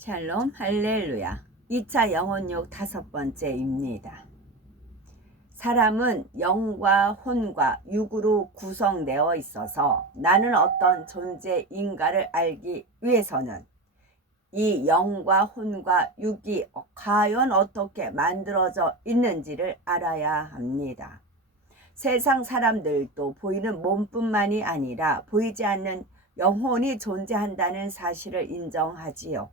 샬롬 할렐루야. 2차 영혼욕 5번째입니다. 사람은 영과 혼과 육으로 구성되어 있어서 나는 어떤 존재인가를 알기 위해서는 이 영과 혼과 육이 과연 어떻게 만들어져 있는지를 알아야 합니다. 세상 사람들도 보이는 몸뿐만이 아니라 보이지 않는 영혼이 존재한다는 사실을 인정하지요.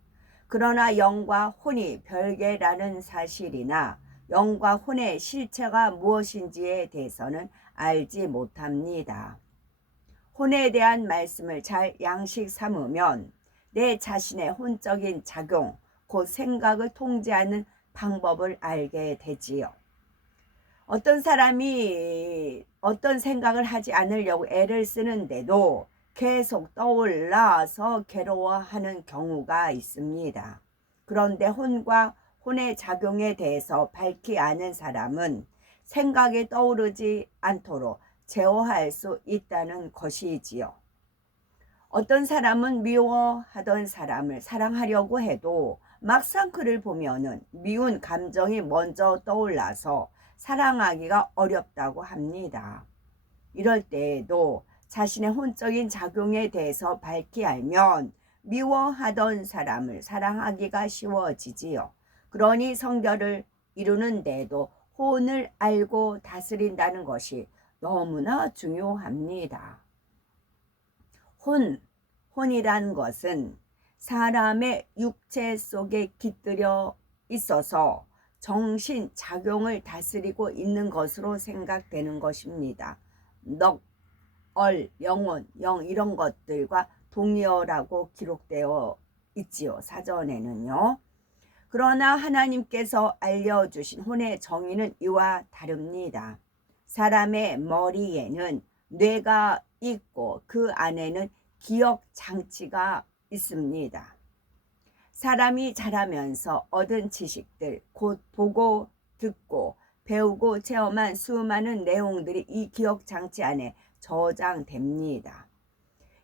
그러나 영과 혼이 별개라는 사실이나 영과 혼의 실체가 무엇인지에 대해서는 알지 못합니다. 혼에 대한 말씀을 잘 양식 삼으면 내 자신의 혼적인 작용, 곧 생각을 통제하는 방법을 알게 되지요. 어떤 사람이 어떤 생각을 하지 않으려고 애를 쓰는데도 계속 떠올라서 괴로워하는 경우가 있습니다. 그런데 혼과 혼의 작용에 대해서 밝히 아는 사람은 생각이 떠오르지 않도록 제어할 수 있다는 것이지요. 어떤 사람은 미워하던 사람을 사랑하려고 해도 막상 그를 보면은 미운 감정이 먼저 떠올라서 사랑하기가 어렵다고 합니다. 이럴 때에도 자신의 혼적인 작용에 대해서 밝히 알면 미워하던 사람을 사랑하기가 쉬워지지요. 그러니 성결을 이루는데도 혼을 알고 다스린다는 것이 너무나 중요합니다. 혼이란 것은 사람의 육체 속에 깃들여 있어서 정신 작용을 다스리고 있는 것으로 생각되는 것입니다. 영혼, 영 이런 것들과 동의어라고 기록되어 있지요. 사전에는요. 그러나 하나님께서 알려주신 혼의 정의는 이와 다릅니다. 사람의 머리에는 뇌가 있고 그 안에는 기억 장치가 있습니다. 사람이 자라면서 얻은 지식들, 곧 보고 듣고 배우고 체험한 수많은 내용들이 이 기억 장치 안에 저장됩니다.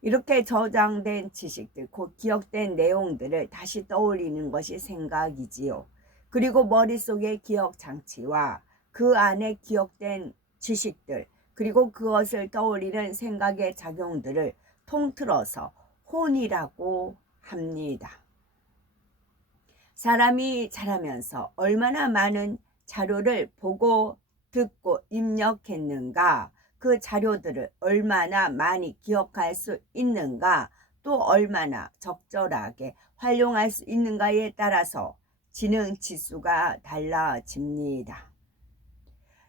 이렇게 저장된 지식들, 곧 기억된 내용들을 다시 떠올리는 것이 생각이지요. 그리고 머릿속의 기억 장치와 그 안에 기억된 지식들, 그리고 그것을 떠올리는 생각의 작용들을 통틀어서 혼이라고 합니다. 사람이 자라면서 얼마나 많은 자료를 보고 듣고 입력했는가, 그 자료들을 얼마나 많이 기억할 수 있는가, 또 얼마나 적절하게 활용할 수 있는가에 따라서 지능 지수가 달라집니다.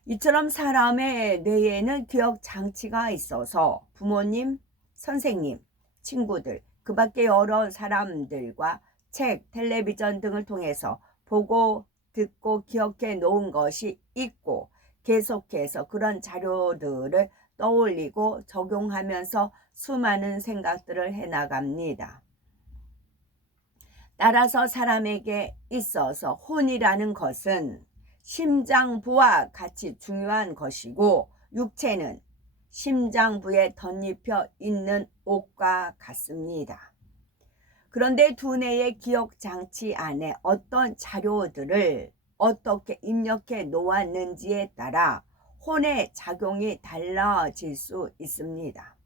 이처럼 사람의 뇌에는 기억 장치가 있어서 부모님, 선생님, 친구들, 그 밖에 여러 사람들과 책, 텔레비전 등을 통해서 보고 듣고 기억해 놓은 것이 있고 계속해서 그런 자료들을 떠올리고 적용하면서 수많은 생각들을 해나갑니다. 따라서 사람에게 있어서 혼이라는 것은 심장부와 같이 중요한 것이고 육체는 심장부에 덧입혀 있는 옷과 같습니다. 그런데 두뇌의 기억장치 안에 어떤 자료들을 어떻게 입력해 놓았는지에 따라 혼의 작용이 달라질 수 있습니다.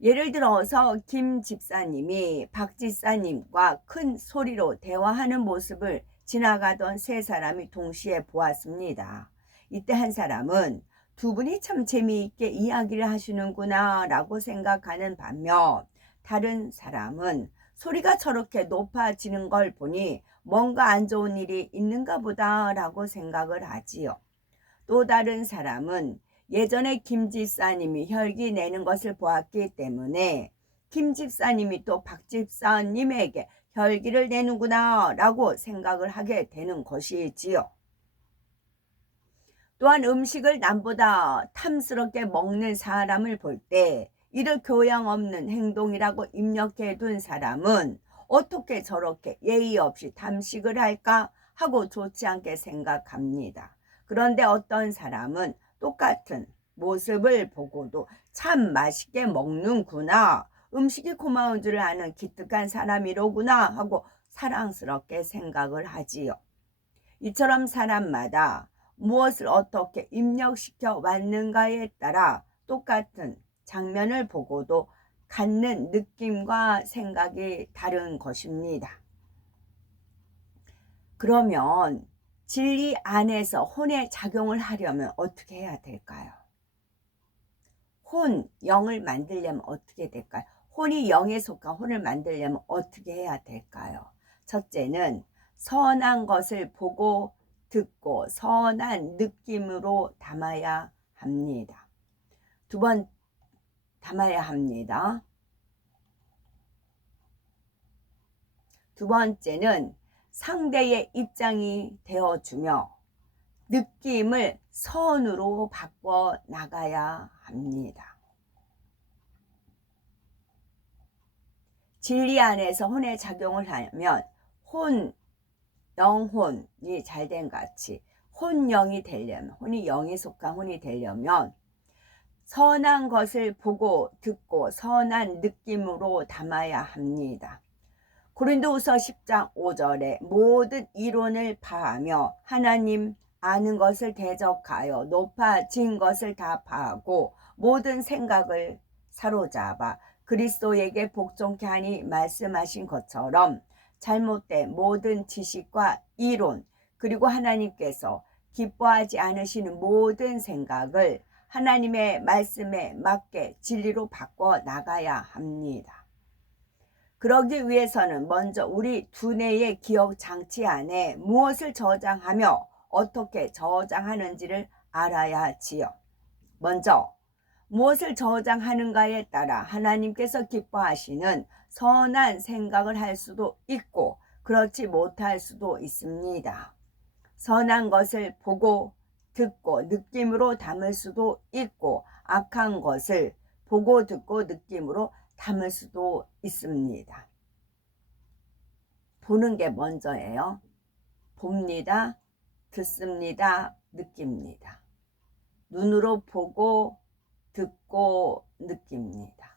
예를 들어서 김 집사님이 박 집사님과 큰 소리로 대화하는 모습을 지나가던 세 사람이 동시에 보았습니다. 이때 한 사람은 두 분이 참 재미있게 이야기를 하시는구나 라고 생각하는 반면 다른 사람은 소리가 저렇게 높아지는 걸 보니 뭔가 안 좋은 일이 있는가 보다 라고 생각을 하지요. 또 다른 사람은 예전에 김 집사님이 혈기 내는 것을 보았기 때문에 김 집사님이 또 박 집사님에게 혈기를 내는구나 라고 생각을 하게 되는 것이지요. 또한 음식을 남보다 탐스럽게 먹는 사람을 볼 때 이를 교양 없는 행동이라고 입력해 둔 사람은 어떻게 저렇게 예의 없이 탐식을 할까 하고 좋지 않게 생각합니다. 그런데 어떤 사람은 똑같은 모습을 보고도 참 맛있게 먹는구나, 음식이 고마운 줄 아는 기특한 사람이로구나 하고 사랑스럽게 생각을 하지요. 이처럼 사람마다 무엇을 어떻게 입력시켜 왔는가에 따라 똑같은 장면을 보고도 갖는 느낌과 생각이 다른 것입니다. 그러면 진리 안에서 혼의 작용을 하려면 어떻게 해야 될까요? 혼, 영을 만들려면 어떻게 될까요? 혼이 영에 속한 혼을 만들려면 어떻게 해야 될까요? 첫째는 선한 것을 보고 듣고 선한 느낌으로 담아야 합니다. 담아야 합니다. 두 번째는 상대의 입장이 되어주며 느낌을 선으로 바꿔 나가야 합니다. 진리 안에서 혼의 작용을 하면 영혼이 잘된 같이 혼영이 되려면, 혼이 영에 속한 혼이 되려면 선한 것을 보고 듣고 선한 느낌으로 담아야 합니다. 고린도후서 10장 5절에 모든 이론을 파하며 하나님 아는 것을 대적하여 높아진 것을 다 파하고 모든 생각을 사로잡아 그리스도에게 복종케 하니 말씀하신 것처럼 잘못된 모든 지식과 이론 그리고 하나님께서 기뻐하지 않으시는 모든 생각을 하나님의 말씀에 맞게 진리로 바꿔 나가야 합니다. 그러기 위해서는 먼저 우리 두뇌의 기억 장치 안에 무엇을 저장하며 어떻게 저장하는지를 알아야 하지요. 먼저 무엇을 저장하는가에 따라 하나님께서 기뻐하시는 선한 생각을 할 수도 있고 그렇지 못할 수도 있습니다. 선한 것을 보고 듣고 느낌으로 담을 수도 있고 악한 것을 보고 듣고 느낌으로 담을 수도 있습니다. 보는 게 먼저예요. 봅니다. 듣습니다. 느낍니다. 눈으로 보고 듣고 느낍니다.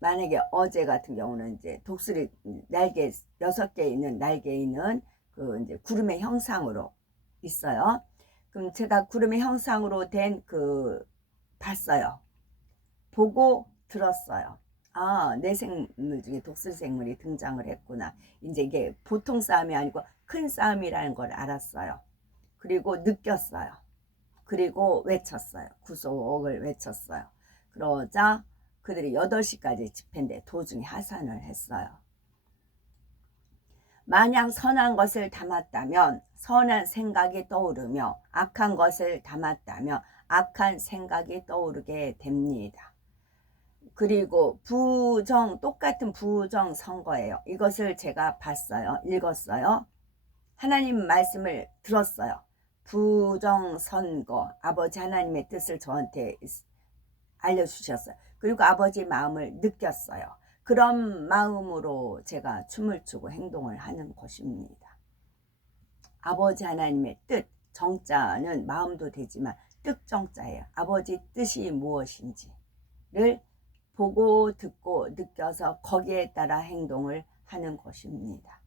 만약에 어제 같은 경우는 이제 독수리 날개 6개 있는 날개 있는 그 이제 구름의 형상으로 있어요. 그럼 제가 구름의 형상으로 된 봤어요. 보고 들었어요. 아, 내 생물 중에 독수리 생물이 등장을 했구나. 이제 이게 보통 싸움이 아니고 큰 싸움이라는 걸 알았어요. 그리고 느꼈어요. 그리고 외쳤어요. 구속을 외쳤어요. 그러자 그들이 8시까지 집회인데 도중에 하산을 했어요. 만약 선한 것을 담았다면 선한 생각이 떠오르며 악한 것을 담았다면 악한 생각이 떠오르게 됩니다. 그리고 똑같은 부정 선거예요. 이것을 제가 봤어요. 읽었어요. 하나님 말씀을 들었어요. 부정 선거, 아버지 하나님의 뜻을 저한테 알려주셨어요. 그리고 아버지 마음을 느꼈어요. 그런 마음으로 제가 춤을 추고 행동을 하는 것입니다. 아버지 하나님의 뜻, 정자는 마음도 되지만 뜻정자예요. 아버지 뜻이 무엇인지를 보고 듣고 느껴서 거기에 따라 행동을 하는 것입니다.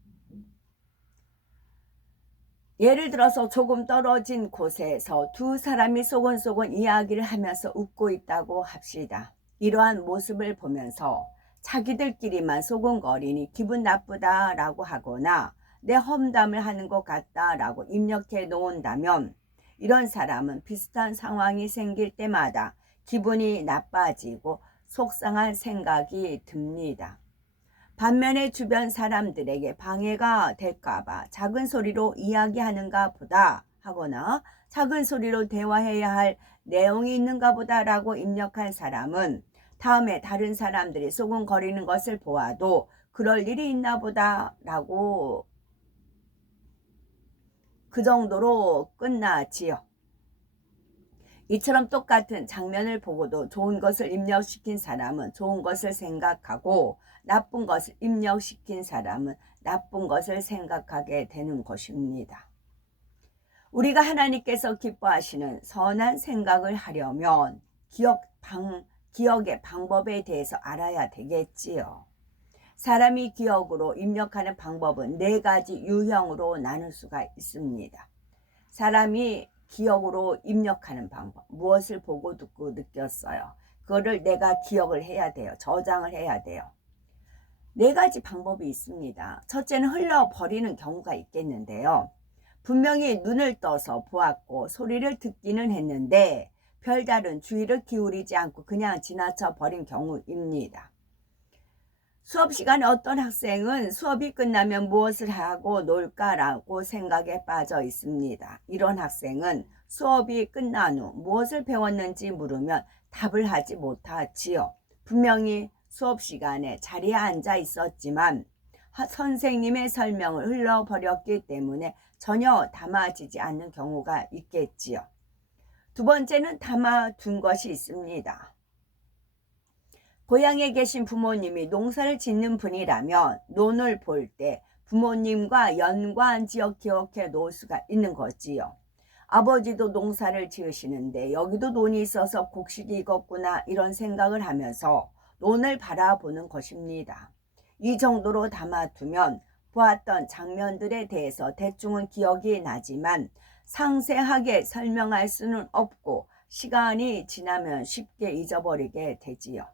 예를 들어서 조금 떨어진 곳에서 두 사람이 소곤소곤 이야기를 하면서 웃고 있다고 합시다. 이러한 모습을 보면서 자기들끼리만 소곤거리니 기분 나쁘다라고 하거나 내 험담을 하는 것 같다라고 입력해 놓은다면 이런 사람은 비슷한 상황이 생길 때마다 기분이 나빠지고 속상한 생각이 듭니다. 반면에 주변 사람들에게 방해가 될까봐 작은 소리로 이야기하는가 보다 하거나 작은 소리로 대화해야 할 내용이 있는가 보다라고 입력한 사람은 다음에 다른 사람들이 소곤거리는 것을 보아도 그럴 일이 있나 보다라고 그 정도로 끝나지요. 이처럼 똑같은 장면을 보고도 좋은 것을 입력시킨 사람은 좋은 것을 생각하고 나쁜 것을 입력시킨 사람은 나쁜 것을 생각하게 되는 것입니다. 우리가 하나님께서 기뻐하시는 선한 생각을 하려면 기억의 방법에 대해서 알아야 되겠지요. 사람이 기억으로 입력하는 방법은 4가지 유형으로 나눌 수가 있습니다. 사람이 기억으로 입력하는 방법, 무엇을 보고 듣고 느꼈어요. 그거를 내가 기억을 해야 돼요. 저장을 해야 돼요. 4가지 방법이 있습니다. 첫째는 흘려버리는 경우가 있겠는데요. 분명히 눈을 떠서 보았고 소리를 듣기는 했는데 별다른 주의를 기울이지 않고 그냥 지나쳐 버린 경우입니다. 수업 시간에 어떤 학생은 수업이 끝나면 무엇을 하고 놀까라고 생각에 빠져 있습니다. 이런 학생은 수업이 끝난 후 무엇을 배웠는지 물으면 답을 하지 못하지요. 분명히 수업 시간에 자리에 앉아 있었지만 선생님의 설명을 흘려버렸기 때문에 전혀 담아지지 않는 경우가 있겠지요. 두 번째는 담아둔 것이 있습니다. 고향에 계신 부모님이 농사를 짓는 분이라면 논을 볼 때 부모님과 연관 지어 기억해 놓을 수가 있는 거지요. 아버지도 농사를 지으시는데 여기도 논이 있어서 곡식이 익었구나 이런 생각을 하면서 논을 바라보는 것입니다. 이 정도로 담아두면 보았던 장면들에 대해서 대충은 기억이 나지만 상세하게 설명할 수는 없고 시간이 지나면 쉽게 잊어버리게 되지요.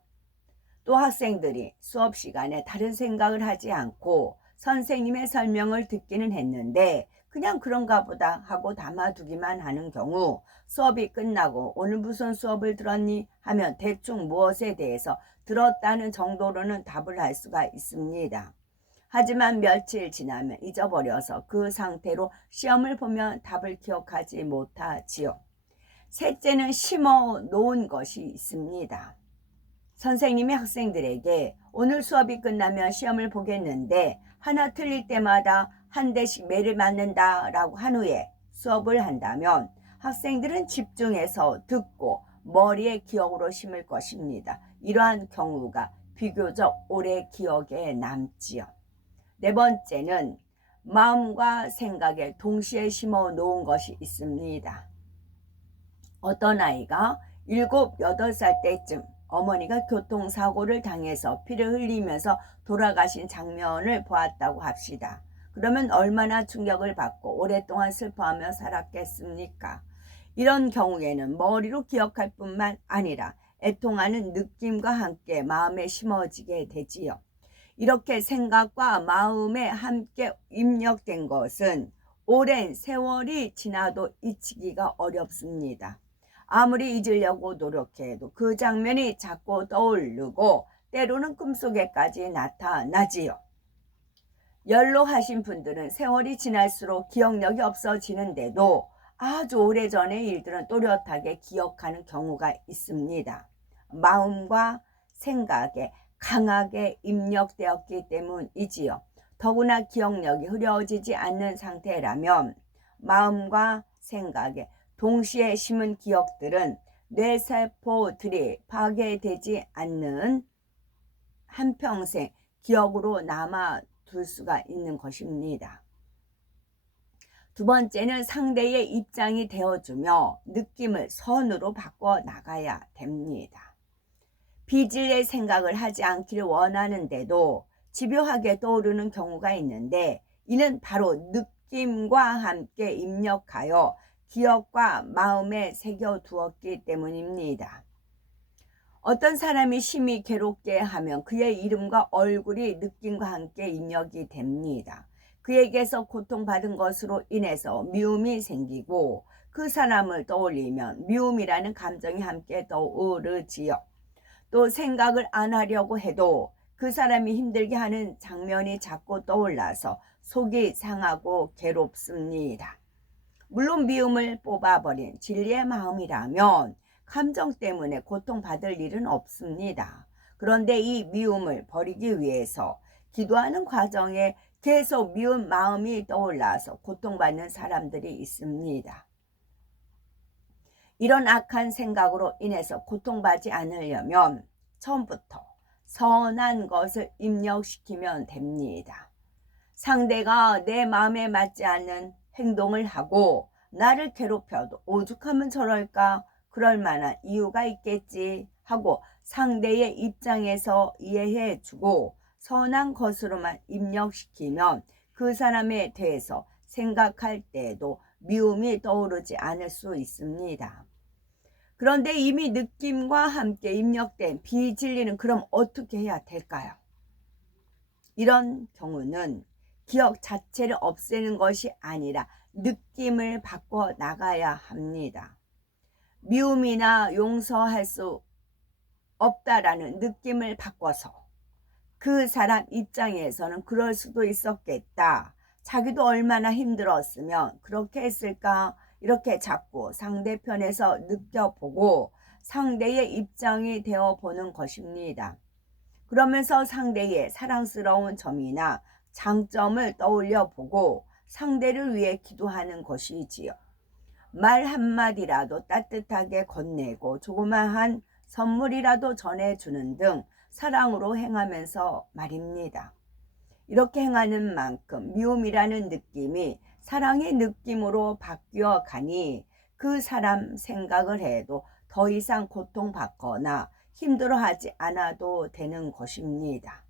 또 학생들이 수업 시간에 다른 생각을 하지 않고 선생님의 설명을 듣기는 했는데 그냥 그런가 보다 하고 담아두기만 하는 경우 수업이 끝나고 오늘 무슨 수업을 들었니? 하면 대충 무엇에 대해서 들었다는 정도로는 답을 할 수가 있습니다. 하지만 며칠 지나면 잊어버려서 그 상태로 시험을 보면 답을 기억하지 못하지요. 셋째는 심어 놓은 것이 있습니다. 선생님이 학생들에게 오늘 수업이 끝나면 시험을 보겠는데 하나 틀릴 때마다 한 대씩 매를 맞는다 라고 한 후에 수업을 한다면 학생들은 집중해서 듣고 머리에 기억으로 심을 것입니다. 이러한 경우가 비교적 오래 기억에 남지요. 네 번째는 마음과 생각에 동시에 심어 놓은 것이 있습니다. 어떤 아이가 7, 8살 때쯤 어머니가 교통사고를 당해서 피를 흘리면서 돌아가신 장면을 보았다고 합시다. 그러면 얼마나 충격을 받고 오랫동안 슬퍼하며 살았겠습니까? 이런 경우에는 머리로 기억할 뿐만 아니라 애통하는 느낌과 함께 마음에 심어지게 되지요. 이렇게 생각과 마음에 함께 입력된 것은 오랜 세월이 지나도 잊히기가 어렵습니다. 아무리 잊으려고 노력해도 그 장면이 자꾸 떠오르고 때로는 꿈속에까지 나타나지요. 연로하신 분들은 세월이 지날수록 기억력이 없어지는데도 아주 오래전의 일들은 또렷하게 기억하는 경우가 있습니다. 마음과 생각에 강하게 입력되었기 때문이지요. 더구나 기억력이 흐려지지 않는 상태라면 마음과 생각에 동시에 심은 기억들은 뇌세포들이 파괴되지 않는 한평생 기억으로 남아둘 수가 있는 것입니다. 두 번째는 상대의 입장이 되어주며 느낌을 선으로 바꿔 나가야 됩니다. 비질의 생각을 하지 않기를 원하는데도 집요하게 떠오르는 경우가 있는데 이는 바로 느낌과 함께 입력하여 기억과 마음에 새겨두었기 때문입니다. 어떤 사람이 심히 괴롭게 하면 그의 이름과 얼굴이 느낌과 함께 입력이 됩니다. 그에게서 고통받은 것으로 인해서 미움이 생기고 그 사람을 떠올리면 미움이라는 감정이 함께 떠오르지요. 또 생각을 안 하려고 해도 그 사람이 힘들게 하는 장면이 자꾸 떠올라서 속이 상하고 괴롭습니다. 물론 미움을 뽑아버린 진리의 마음이라면 감정 때문에 고통받을 일은 없습니다. 그런데 이 미움을 버리기 위해서 기도하는 과정에 계속 미운 마음이 떠올라서 고통받는 사람들이 있습니다. 이런 악한 생각으로 인해서 고통받지 않으려면 처음부터 선한 것을 입력시키면 됩니다. 상대가 내 마음에 맞지 않는 행동을 하고 나를 괴롭혀도 오죽하면 저럴까? 그럴 만한 이유가 있겠지 하고 상대의 입장에서 이해해주고 선한 것으로만 입력시키면 그 사람에 대해서 생각할 때에도 미움이 떠오르지 않을 수 있습니다. 그런데 이미 느낌과 함께 입력된 비진리는 그럼 어떻게 해야 될까요? 이런 경우는 기억 자체를 없애는 것이 아니라 느낌을 바꿔 나가야 합니다. 미움이나 용서할 수 없다라는 느낌을 바꿔서 그 사람 입장에서는 그럴 수도 있었겠다. 자기도 얼마나 힘들었으면 그렇게 했을까? 이렇게 자꾸 상대편에서 느껴보고 상대의 입장이 되어보는 것입니다. 그러면서 상대의 사랑스러운 점이나 장점을 떠올려 보고 상대를 위해 기도하는 것이지요. 말 한마디라도 따뜻하게 건네고 조그마한 선물이라도 전해주는 등 사랑으로 행하면서 말입니다. 이렇게 행하는 만큼 미움이라는 느낌이 사랑의 느낌으로 바뀌어 가니 그 사람 생각을 해도 더 이상 고통받거나 힘들어하지 않아도 되는 것입니다.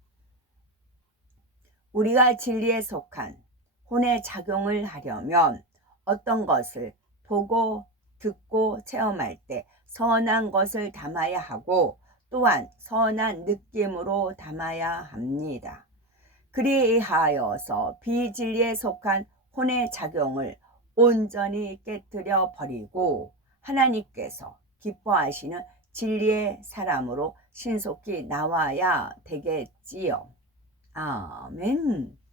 우리가 진리에 속한 혼의 작용을 하려면 어떤 것을 보고 듣고 체험할 때 선한 것을 담아야 하고 또한 선한 느낌으로 담아야 합니다. 그리하여서 비진리에 속한 혼의 작용을 온전히 깨뜨려 버리고 하나님께서 기뻐하시는 진리의 사람으로 신속히 나와야 되겠지요. 아멘.